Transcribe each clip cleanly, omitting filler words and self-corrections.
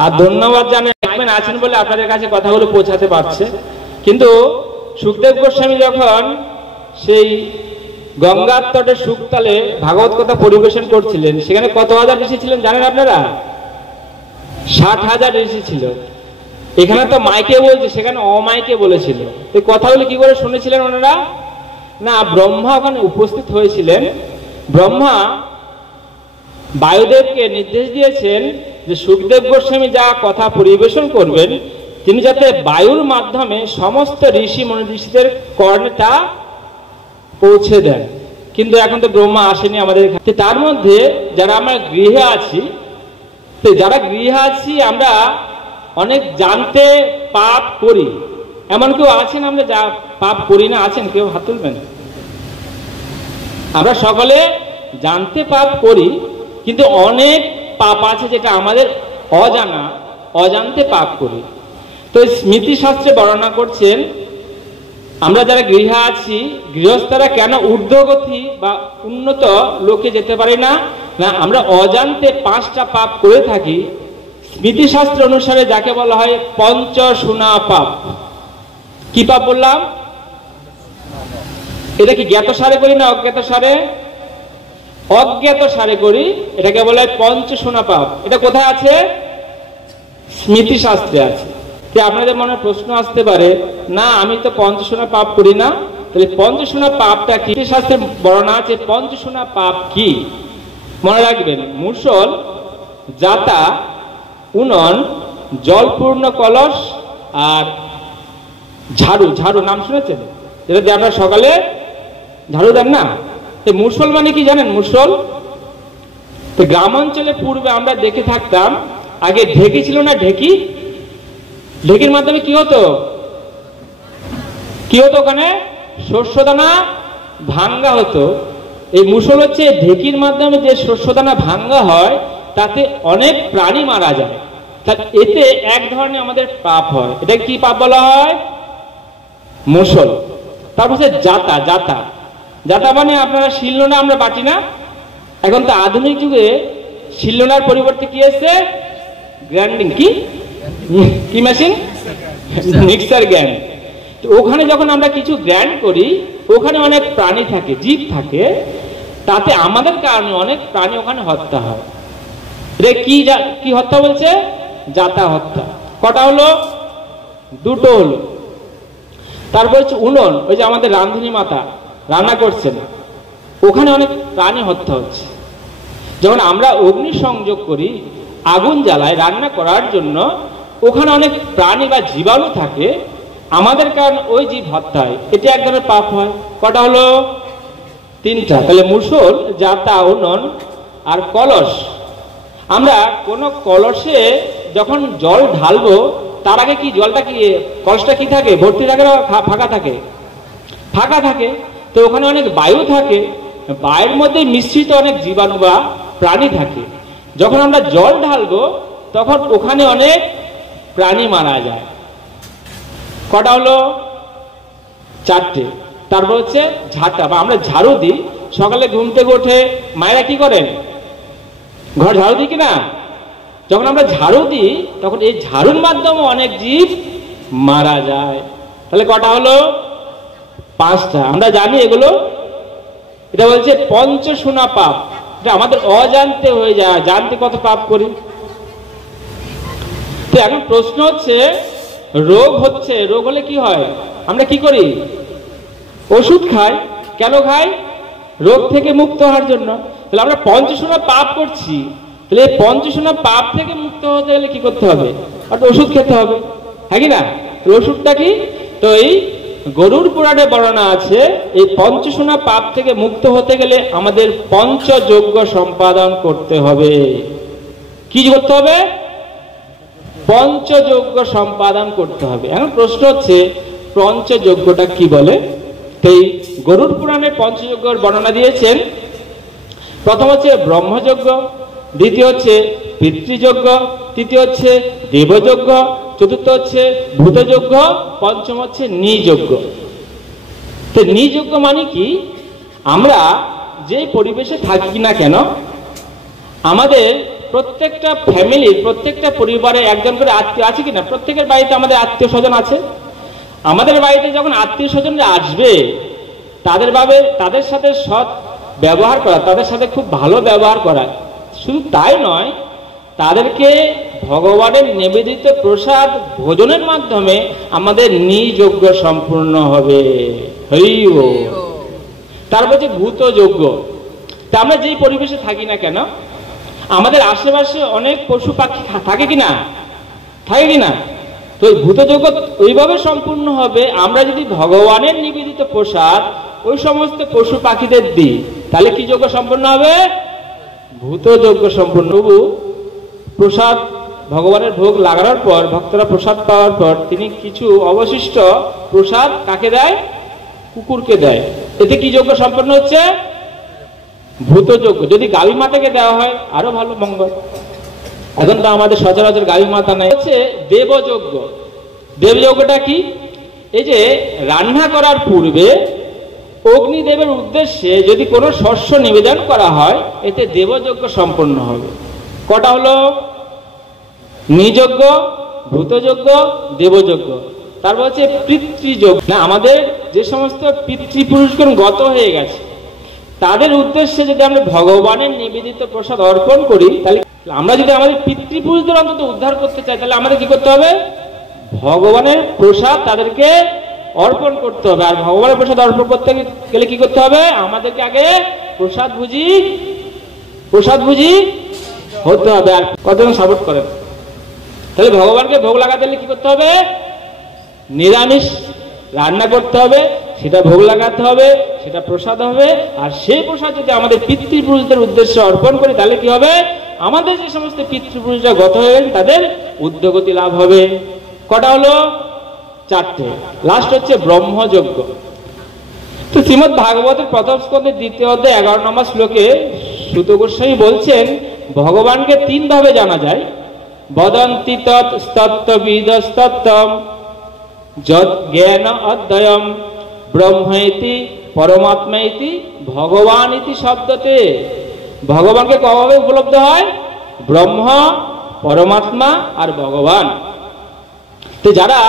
আর ধন্যবাদ জানাবেন আছেন বলে আপনাদের কাছে কথাগুলো পৌঁছাতে পারছে। কিন্তু সুখদেব গোস্বামী যখন সেই গঙ্গার তটে সুখতালে ভাগবত কথা পরিবেশন করছিলেন, সেখানে কত হাজার ঋষি ছিলেন জানেন আপনারা? 60,000 ঋষি ছিল। এখানে তো মাইকে বলছে, সেখানে অমাইকে বলেছিল। এই কথাগুলো কি করে শুনেছিলেন ওনারা? না, ব্রহ্মা ওখানে উপস্থিত হয়েছিলেন। ব্রহ্মা বায়ুদেবকে নির্দেশ দিয়েছেন যে সুখদেব গোস্বামী যা কথা পরিবেশন করবেন, তিনি যাতে বায়ুর মাধ্যমে সমস্ত ঋষি মনীষীদের কর্ণে তা পৌঁছে দেন। কিন্তু এখন তো ব্রহ্মা আসেনি আমাদের। তার মধ্যে যারা আমরা গৃহে আছি, আমরা অনেক জানতে পাপ করি। এমন কেউ আছেন আমরা যা পাপ করি না? আছেন কেউ? হাত তুলবেন। আমরা সকলে জানতে পাপ করি, কিন্তু অনেক পাপ আছে যেটা আমাদের অজান্তে পাপ করি। তো স্মৃতি শাস্ত্রে বর্ণনা করছেন, আমরা যারা গৃহে আছি, গৃহস্থরা কেন ঊর্ধ্বগতি বা উন্নত লোকে যেতে পারি না? না, আমরা অজান্তে 5টা পাপ করে থাকি। স্মৃতি শাস্ত্র অনুসারে যাকে বলা হয় পঞ্চশূনা পাপ। কি পাপ বললাম? এটা কি জ্ঞাত সারে করি না অজ্ঞাত সারে? অজ্ঞাত সারে করি। এটাকে বলা হয় পঞ্চশূনা পাপ। এটা কোথায় আছে? স্মৃতি শাস্ত্রে আছে। আপনাদের মনে প্রশ্ন আসতে পারে, না আমি তো পঞ্চশূনা পাপ করি না, তাহলে পঞ্চশূনা পাপটা কি? শাস্ত্রে বর্ণনা আছে পঞ্চশূনা পাপ কি। মনে রাখবেন, মুসল, জাতা, উনন, জলপূর্ণ কলস আর ঝাড়ু। ঝাড়ু নাম শুনেছেন? যেটা দিয়ে আপনারা সকালে ঝাড়ু দেন না? মুসল মানে কি জানেন? মুসল তো গ্রাম অঞ্চলে পূর্বে আমরা দেখে থাকতাম, আগে ঢেকি ছিল না? ঢেকি, ঢেকির মাধ্যমে কি হতো? ওখানে শস্যদানা ভাঙ্গা হতো। এই মুসল হচ্ছে ঢেকির মাধ্যমে যে শস্যদানা ভাঙ্গা হয়, তাতে অনেক প্রাণী মারা যায়। এতে এক ধরনের আমাদের পাপ হয়। এটা কি পাপ বলা হয়? মুসল। তারপর জাতা। জাতা মানে আপনারা শিলনোড়া আমরা বাটি না? এখন তো আধুনিক যুগে শিলনোড়ার পরিবর্তে কি এসেছে? গ্রাইন্ডিং। কি মেশিন? Mixer grind. তো ওখানে যখন আমরা কিছু গ্রাইন্ড করি, ওখানে অনেক প্রাণী থাকে, জীব থাকে, তাতে আমাদের কারণে অনেক প্রাণী ওখানে হত্যা হয়। এটা কি হত্যা বলছে? জাতা হত্যা। কটা হলো? 2টো হলো। তারপর হচ্ছে উনন, ওই যে আমাদের রাঁধুনি মাতা রান্না করছেন, ওখানে অনেক প্রাণী হত্যা হচ্ছে। যখন আমরা অগ্নি সংযোগ করি, আগুন জ্বালায় রান্না করার জন্য, ওখানে অনেক প্রাণী বা জীবাণু থাকে, আমাদের কারণে ওই জীব হত্যা হয়। এটা এক ধরনের পাপ হয়। কটা হলো? 3টা। তাহলে মুসল, জাতা, উনন আর কলস। আমরা কোন কলসে যখন জল ঢালবো, তার আগে কি জলটা কি, কলসটা কি থাকে? ভর্তি থাকে না ফাঁকা থাকে? ফাঁকা থাকে। তো ওখানে অনেক বায়ু থাকে, বায়ুর মধ্যে মিশ্রিত অনেক জীবাণু বা প্রাণী থাকে। যখন আমরা জল ঢালবো, তখন ওখানে অনেক প্রাণী মারা যায়। কটা হলো? 4টে। তারপর হচ্ছে ঝাঁটা, বা আমরা ঝাড়ু দিই। সকালে ঘুম থেকে উঠে মায়েরা কি করেন? ঘর ঝাড়ু দিই কিনা? যখন আমরা ঝাড়ু দিই, তখন এই ঝাড়ুর মাধ্যমে অনেক জীব মারা যায়। তাহলে কটা হলো? 5টা। আমরা জানি এগুলো। এটা বলছে পঞ্চশূনা পাপ। এটা আমাদের অজান্তে হয়ে যায়। জানতে কত পাপ করি। তো এখন প্রশ্ন হচ্ছে, রোগ হচ্ছে, রোগ হলে কি হয়? আমরা কি করি? ওষুধ খাই। কেন খাই? রোগ থেকে মুক্ত হওয়ার জন্য। তাহলে আমরা পঞ্চশূনা পাপ করছি, তাহলে পঞ্চশূনা পাপ থেকে মুক্ত হতে গেলে কি করতে হবে? অর্থাৎ ওষুধ খেতে হবে, হ্যাঁ কি না? ওষুধটা কি? তো এই গরুড় পুরাণে বর্ণনা আছে, এই পঞ্চশূনা পাপ থেকে মুক্ত হতে গেলে আমাদের পঞ্চযজ্ঞ সম্পাদন করতে হবে। কি করতে হবে? পঞ্চযজ্ঞ সম্পাদন করতে হবে। এখন প্রশ্ন হচ্ছে, পঞ্চযজ্ঞটা কি বলে? এই গরুড় পুরাণে পঞ্চযজ্ঞের বর্ণনা দিয়েছেন। প্রথম হচ্ছে ব্রহ্মযজ্ঞ, দ্বিতীয় হচ্ছে পিতৃযজ্ঞ, তৃতীয় হচ্ছে দেবযজ্ঞ, চতুর্থ হচ্ছে ভূতযজ্ঞ, পঞ্চম হচ্ছে নিযজ্ঞ। তো নিযজ্ঞ মানে কি? আমরা যে পরিবেশে থাকি না কেন, আমাদের প্রত্যেকটা ফ্যামিলির, প্রত্যেকটা পরিবারে একজন করে আত্মীয় আছে কিনা? প্রত্যেকের বাড়িতে আমাদের আত্মীয় স্বজন আছে। আমাদের বাড়িতে যখন আত্মীয় স্বজনরা আসবে, তাদের সাথে সৎ ব্যবহার করা, তাদের সাথে খুব ভালো ব্যবহার করা। শুধু তাই নয়, তাদেরকে ভগবানের নিবেদিত প্রসাদ ভোজনের মাধ্যমে আমাদের নিযজ্ঞ সম্পূর্ণ হবে। হরি বল। তারপর যে ভূত যজ্ঞ। তা আমরা যেই পরিবেশে থাকি না কেন, আমাদের আশেপাশে অনেক পশু পাখি থাকে কিনা? থাকে কিনা? তো ওই ভূত যজ্ঞ ওইভাবে সম্পূর্ণ হবে, আমরা যদি ভগবানের নিবেদিত প্রসাদ ওই সমস্ত পশু পাখিদের দিই, তাহলে কি যজ্ঞ সম্পূর্ণ হবে? ভূত যজ্ঞ সম্পূর্ণ। প্রসাদ ভগবানের ভোগ লাগানোর পর, ভক্তরা প্রসাদ পাওয়ার পর তিনি কিছু অবশিষ্ট প্রসাদ কাকে দেয়? কুকুরকে দেয়। এতে কি যজ্ঞ সম্পন্ন হচ্ছে? ভূত যজ্ঞ। যদি গাভী মাতাকে দেওয়া হয় আরো ভালো, মঙ্গল। এখন তো আমাদের সচরাচর গাভী মাতা নাই। হচ্ছে দেবযজ্ঞ। দেবযজ্ঞটা কি? এই যে রান্না করার পূর্বে অগ্নিদেবের উদ্দেশ্যে যদি কোনো শস্য নিবেদন করা হয়, এতে দেবযজ্ঞ সম্পন্ন হবে। কটা হলো? নিযজ্ঞ, ভূতযজ্ঞ, দেবযজ্ঞ। তারপর হচ্ছে পিতৃযজ্ঞ। না, আমাদের যে সমস্ত পিতৃপুরুষগণ গত হয়ে গেছে, তাদের উদ্দেশ্যে যদি আমরা ভগবানের নিবেদিত প্রসাদ অর্পণ করি, তাহলে আমরা যদি আমাদের পিতৃপুরুষদের অন্তত উদ্ধার করতে চাই, তাহলে আমাদের কি করতে হবে? ভগবানের প্রসাদ তাদেরকে অর্পণ করতে হবে। আর ভগবানের প্রসাদ অর্পণ করতে গেলে কি করতে হবে? আমাদেরকে আগে প্রসাদ বুঝি হতে হবে। আর কতজন সাপোর্ট করেন? তাহলে ভগবানকে ভোগ লাগাতে হলে কি করতে হবে? নিরামিষ রান্না করতে হবে, সেটা ভোগ লাগাতে হবে, সেটা প্রসাদ হবে। আর সেই প্রসাদ যদি আমাদের পিতৃপুরুষদের উদ্দেশ্যে অর্পণ করি, তাহলে কি হবে? আমাদের যে সমস্ত পিতৃপুরুষরা গত হয়ে গেছে তাদের উদ্যোগতি লাভ হবে। কটা হলো? 4টে। লাস্ট হচ্ছে ব্রহ্মযজ্ঞ। তো শ্রীমদ ভাগবতের প্রথম স্কন্ধের 2য় অধ্যায় 11 নম্বর শ্লোকে সুত গোস্বামী বলছেন, ভগবানকে 3 ভাবে জানা যায়। বদন্তি তত্ত্ববিদস্তত্ত্বম যৎ জ্ঞান অদ্বয়ম ব্রহ্মেতি পরমাত্মেতি ভগবান ইতি শব্দতে। ভগবানকে কভাবে উপলব্ধ হয়? ব্রহ্ম, পরমাত্মা আর ভগবান। তো যারা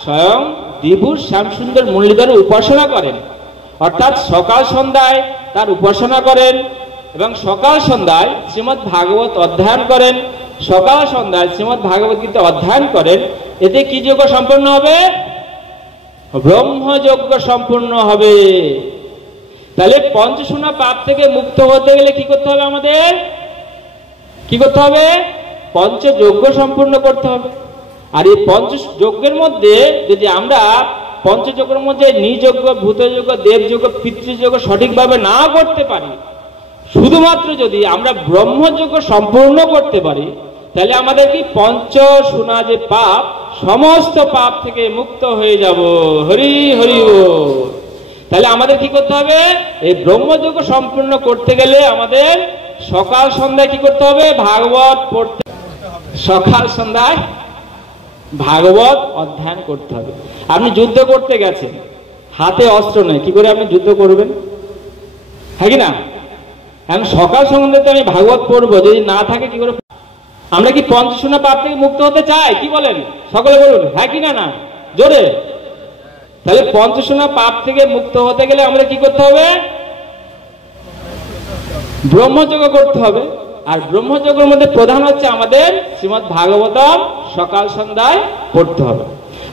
স্বয়ং বিভূর শ্যামসুন্দর মুরলীধরের উপাসনা করেন, অর্থাৎ সকাল সন্ধ্যায় তার উপাসনা করেন এবং সকাল সন্ধ্যায় শ্রীমদ্ ভাগবত অধ্যয়ন করেন, সকাল সন্ধ্যায় শ্রীমদ্ ভাগবত গীতা অধ্যয়ন করেন, এতে কি যজ্ঞ সম্পন্ন হবে? ব্রহ্মযজ্ঞ সম্পূর্ণ হবে। তাহলে পঞ্চশূন্য পাপ থেকে মুক্ত হতে গেলে কি করতে হবে? আমাদের কি করতে হবে? পঞ্চযজ্ঞ সম্পূর্ণ করতে হবে। আর এই পঞ্চযজ্ঞের মধ্যে যদি আমরা পঞ্চযজ্ঞের মধ্যে নিযজ্ঞ, ভূতযজ্ঞ, দেবযজ্ঞ, পিতৃযজ্ঞ সঠিকভাবে না করতে পারি, শুধুমাত্র যদি আমরা ব্রহ্মযজ্ঞ সম্পূর্ণ করতে পারি, তাহলে আমাদের কি পঞ্চশূন্য যে পাপ, সমস্ত পাপ থেকে মুক্ত হয়ে যাব। হরি হরি বল। তাহলে আমাদের কি করতে হবে? এই ব্রহ্মযজ্ঞ সম্পূর্ণ করতে গেলে আমাদের সকাল সন্ধ্যায় কি করতে হবে? ভাগবত পড়তে, সকাল সন্ধ্যায় ভাগবত অধ্যয়ন করতে হবে। আপনি যুদ্ধ করতে গেছেন, হাতে অস্ত্র নেই, কি করে আপনি যুদ্ধ করবেন? হ্যাঁ কি না? এখন সকাল সন্ধ্যাতে আমি ভাগবত পড়বো, যদি না থাকে কি করে? আমরা কি পঞ্চশূন্য পাপ থেকে মুক্ত হতে চাই? কি বলেন? সকলে বলুন হ্যাঁ কি না? না জোরে। তাহলে পঞ্চশূন্য পাপ থেকে মুক্ত হতে গেলে আমাদের কি করতে হবে? ব্রহ্মযজ্ঞ করতে হবে। আর ব্রহ্মযজ্ঞের মধ্যে প্রধান হচ্ছে আমাদের শ্রীমদ্ ভাগবতম সকাল সন্ধ্যায় পড়তে হবে।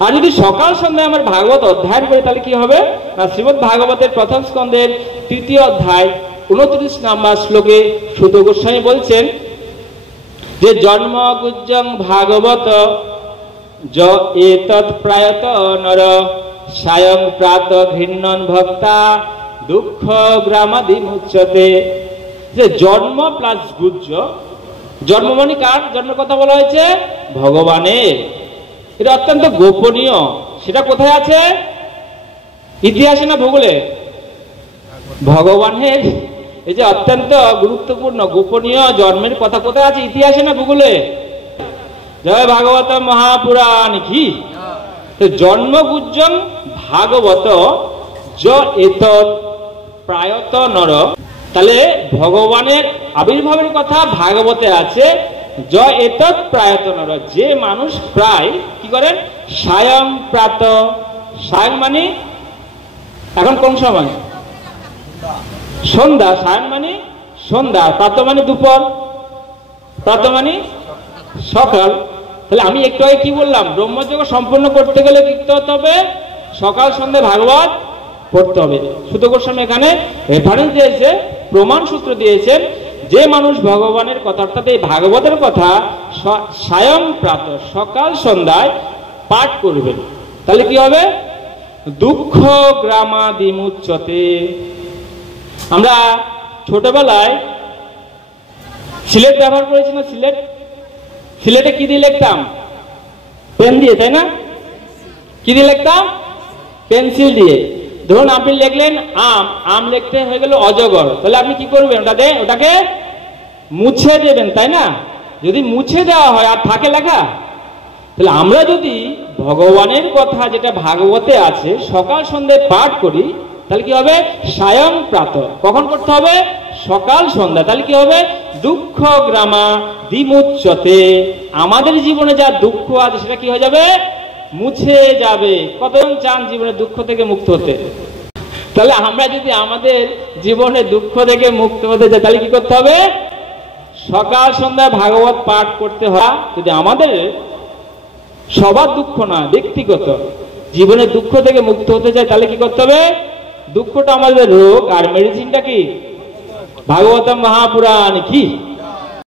আর যদি সকাল সন্ধ্যায় আমার ভাগবত অধ্যয়ন করি, তাহলে কি হবে না, শ্রীমদ্ ভাগবতের প্রথম স্কন্ধের 3য় অধ্যায় 29 নম্বর শ্লোকে সুত গোস্বামী বলছেন যে জন্ম গুজ্জং ভাগবত য এতৎ প্রায়ত নর সায়ং প্রাত ঘৃণ্যন ভক্তা দুঃখ গ্রামাদি মুচ্যতে। যে জন্ম প্লাস গুজ্জ, জন্ম মানে কার জন্মের কথা বলা হয়েছে? ভগবানের। এটা অত্যন্ত গোপনীয়। সেটা কোথায় আছে? ইতিহাসে না ভূগোলে? ভগবানের এই যে অত্যন্ত গুরুত্বপূর্ণ গোপনীয় জন্মের কথা কোথায় আছে? ইতিহাসে না ভূগোলে? জয় ভাগবত মহাপুরাণ কি? তো জন্মগুজ্জং ভাগবত য এতৎ প্রায়ত নর। তাহলে ভগবানের আবির্ভাবের কথা ভাগবতে আছে, য এতৎ প্রায়তনর, যে মানুষ প্রায় কি করেন সায়ং প্রাত। সায়ং মানে এখন কোন সময়? সন্ধ্যা। সায়ং মানে সন্ধ্যা, প্রাত মানে দুপুর, প্রাত মানে সকাল। তাহলে আমি একটু আগে কি বললাম, ব্রহ্মযজ্ঞ সম্পূর্ণ করতে গেলে কি করতে হবে? সকাল সন্ধ্যা ভাগবত পড়তে হবে। সুত গোস্বামী এখানে রেফারেন্স দিয়েছে, প্রমাণ সূত্র দিয়েছেন, যে মানুষ ভগবানের কথা অর্থাৎ এই ভাগবতের কথা সায়ং প্রাত সকাল সন্ধ্যায় পাঠ করবেন, তাহলে কি হবে? দুঃখ গ্রামাদিমুচ্যতে। আমরা ছোটবেলায় সিলেট ব্যবহার করেছি না? সিলেটে কি দিয়ে লিখতাম? পেন দিয়ে, তাই না? কি দিয়ে লিখতাম? পেন্সিল দিয়ে। ধরুন আপনি লিখলেন আম, আম লিখতে হয়ে গেল অজগর, তাহলে আপনি কি করবেন? ওটাকে মুছে দেবেন, তাই না? যদি মুছে দেওয়া হয় আর থাকে লেখা? তাহলে আমরা যদি ভগবানের কথা যেটা ভাগবতে আছে সকাল সন্ধ্যায় পাঠ করি, তাহলে কি হবে? সায়ং প্রাত। কখন করতে হবে? সকাল সন্ধ্যা। তাহলে কি হবে? দুঃখ গ্রামা দিমুচ্যতে। আমাদের জীবনে যা দুঃখ আছে সেটা কি হয়ে যাবে? মুছে যাবে। কতজন চান জীবনে দুঃখ থেকে মুক্ত হতে? তাহলে আমরা যদি আমাদের জীবনে দুঃখ থেকে মুক্ত হতে চাই, তাহলে কি করতে হবে? সকাল সন্ধ্যায় ভাগবত পাঠ করতে হয়। যদি আমাদের সবার দুঃখ না, ব্যক্তিগত জীবনে দুঃখ থেকে মুক্ত হতে চাই, তাহলে কি করতে হবে? দুঃখটা আমাদের রোগ, আর মেডিসিনটা কি? ভাগবতম মহাপুরাণ কি